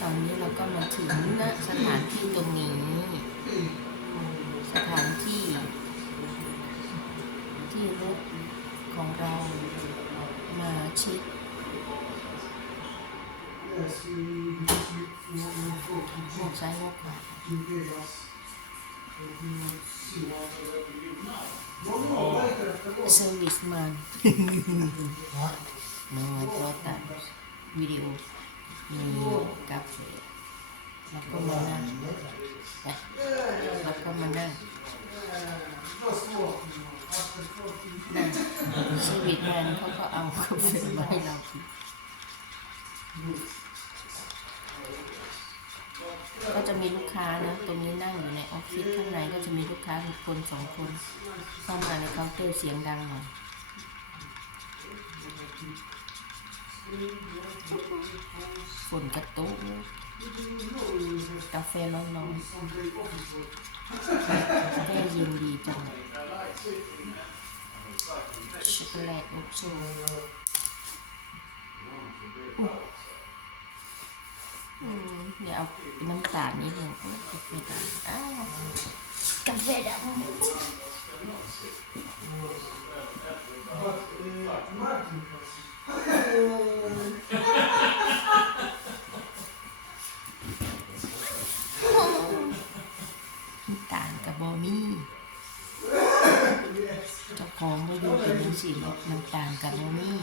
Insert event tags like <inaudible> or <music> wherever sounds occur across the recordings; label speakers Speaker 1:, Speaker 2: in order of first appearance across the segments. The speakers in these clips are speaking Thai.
Speaker 1: ตอนนี้เราก็มาถึงณสถานที่ตรงนี้ สถานที่ ที่รถของเรามาช็คหมวกซ้ายหมวกขวาเซอร์วิสมันมาตัวตัด วิดีโอมีกาแฟแล้วก็มานั่งแล้วก็มานั่งนั่งเซอร์วิสแมนเขาก็เอากาแฟมาให้เรากินก็จะมีลูกค้านะตรงนี้นั่งอยู่ในออฟฟิศข้างในก็จะมีลูกค้าเป็นคนสองคนเข้ามาในเคาน์เตอร์เสียงดังหน่อย ฝนกระตุกกาแฟร้อนๆกาแฟเย็นดีจังช็อกโกแลตลูกโซ่อืมเดี๋ยวเอาน้ำตาลนิดหนึ่งโอ้ยกาแฟดำอ้าวกาแฟดำน้ สิเนาะน้ำตาลกับบอมี่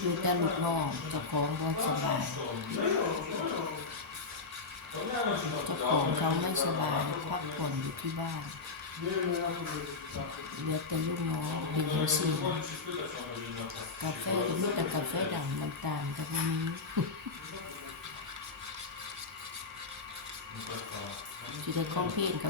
Speaker 1: อยู่แต่ลูกน้องเจ้าของบ่สบายเจ้าของเขาไม่สบายพักผ่อนอยู่ที่บ้านเหลือแต่ลูกน้องเป็นยังสิกาแฟก็มีแต่กาแฟดำน้ำตาลก็ไม่มีจะได้ข้องเพลนเข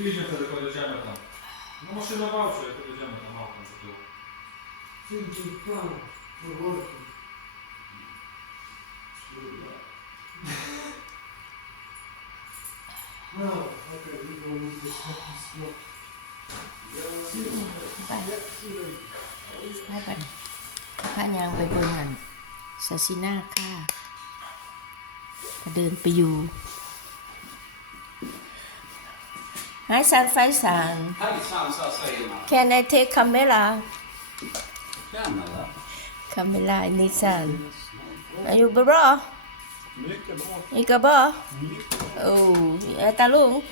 Speaker 1: าอยู่
Speaker 2: Widzicie wtedy pojedziemy tam. No maszynował się, jak pojedziemy tam autem z tyłu.
Speaker 3: Thinking plan for working. Now, okay, we go with the second spot.
Speaker 1: ไปไปกันพายางไปเบิ่งอันซาซิน่าค่ะก็เดินไปอยู่
Speaker 4: Hi, San Faizan. Hejsan.
Speaker 1: Can I take
Speaker 4: Camilla? Camilla?
Speaker 1: Camilla i Nissan. Är Are you
Speaker 4: bro? bra.
Speaker 1: Oh, ya äta talong.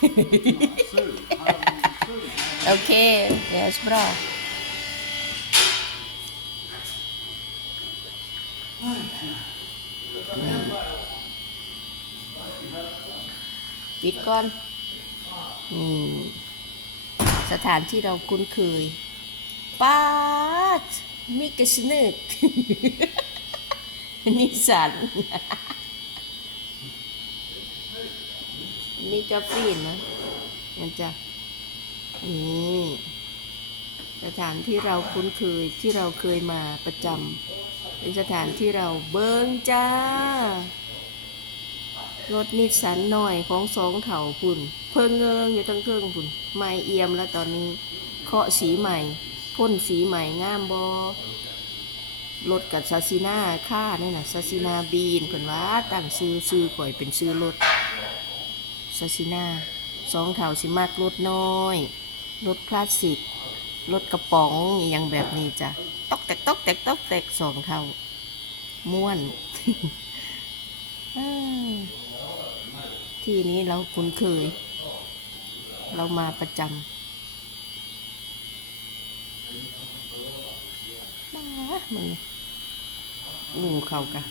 Speaker 1: <laughs> Okay. yes, bra. Bitcoin. Mm. นี่สถานที่เราคุ้นเคยป้าดมีกระสนึกนิสันนี่กาฟีนนะมันจะนี่สถานที่เราคุ้นเคยที่เราเคยมาประจำเป็นสถานที่เราเบิงจ้า รถนิสสันหน่อยของสองเถาพุ่น เพิ่งเงิงอยู่ทั้งเครื่องพุ่นไม่เอี่ยมแล้วตอนนี้ เคาะสีใหม่ พ่นสีใหม่งามบอรถกับซาซิน่าค่านี่นะซาซิน่าบีนเพิ่นว่าตั้งซื้อซื้อข่อยเป็นซื้อรถซาซิน่าสองเถาสิมากรถน้อยรถคลาสสิกรถกระป๋องอย่างแบบนี้จ้ะตอกแตกตอกแตกตอกแตกสองเท่าม่วนอ ที่นี้เราคุ้นเคย เรามาประจำบ้ามันงูเขากะ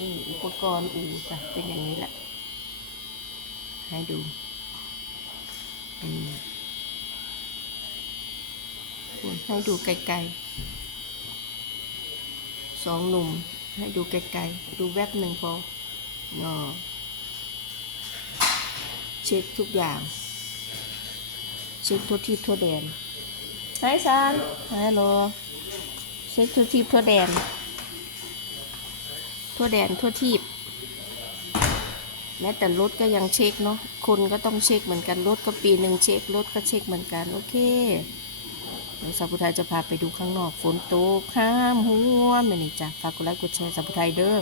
Speaker 1: อืออุปกรณ์อูจ้ะเป็นอย่างนี้แหละ ให้ดูอืมให้ดูไกลๆสองหนุ่ม ให้ดูไกลๆ ดูแวบหนึ่งพอเนาะเช็คทุกอย่าง เช็คทั่วทิพย์ทั่วแดนไฮซันฮัลโหลเช็คทั่วทิพย์ทั่วแดน ทั่วแดนทั่วทิพย์แม้แต่รถก็ยังเช็คเนาะคนก็ต้องเช็คเหมือนกันรถก็ปีหนึ่งเช็ครถก็เช็คเหมือนกัน โอเคเดี๋ยวสัพพุไทยจะพาไปดูข้างนอกฝนตกข้ามหัวไม่นี่จ้ะฝากกดไลค์กดแชร์สัพพุไทยเด้อ